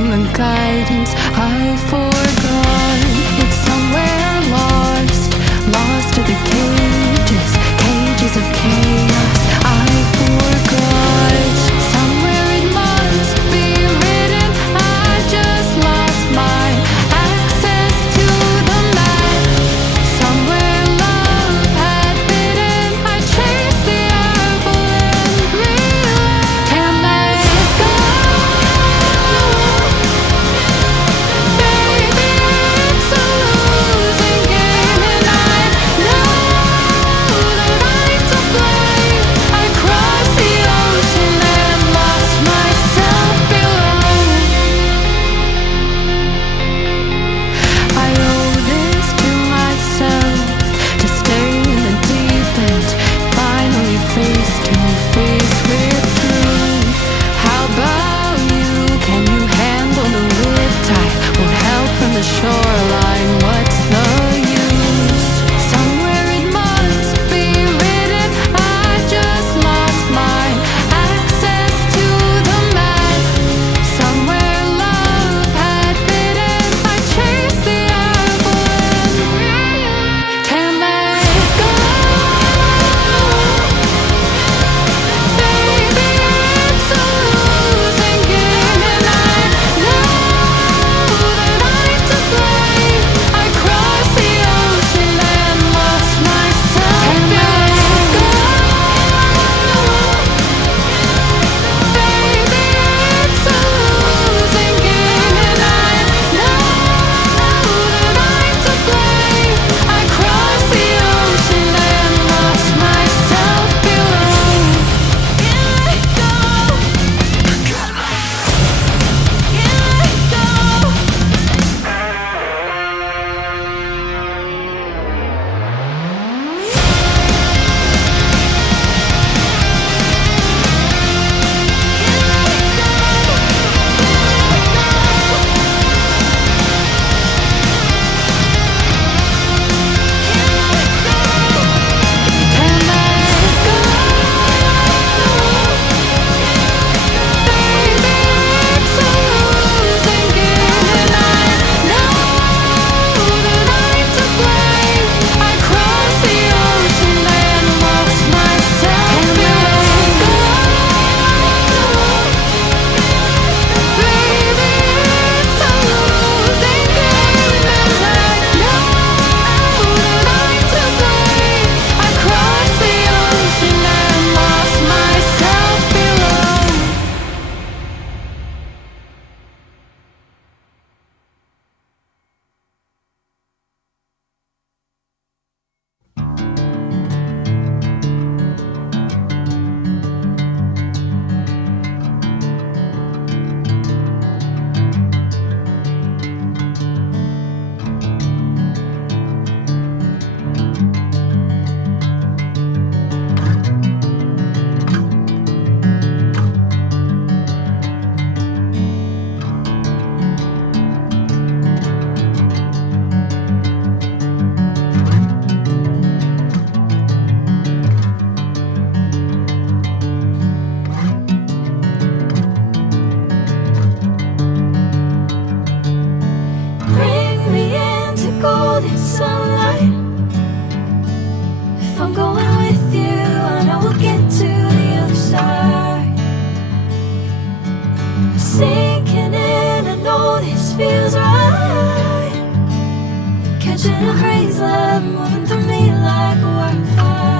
seeking the guidance I forgot. It's somewhere lost, lost to the cages, cages of chaos I forgot. Somewhere it must be written, I just lost my access to the map. Somewhere love had bidden, I chased the apple and realized can't let it go. Baby, it's a losing game, and I know that I'm to blame. I crossed the ocean and lost myself below. I owe this to myself, to stay in the deep end, finally face to face with truth. How about you? Can you handle the riptide? Won't help from the shoreline, what's the use? Somewhere it must be written, I just lost my access to the map. Somewhere love had bidden, I chased the apple and can't let it go. Baby, it's a losing game, and I know that I'm to blame. I crossed the ocean and lost myself. Can't let it go. Baby, it's a losing game, and I know that I'm to blame. I crossed the ocean and lost myself below. Can't let go. Can't let go. Can't let it go. Baby, it's a losing game, and I know that I'm to blame. I crossed the ocean and lost myself. Can't let it go. Baby, it's a losing game, and I know that I'm to blame. I crossed the ocean and lost myself below. Bring me into golden sunlight. If I'm going with you, I know we'll get to the other side. Sinking in, I know this feels right. Catching a breeze, love moving through me like a wildfire.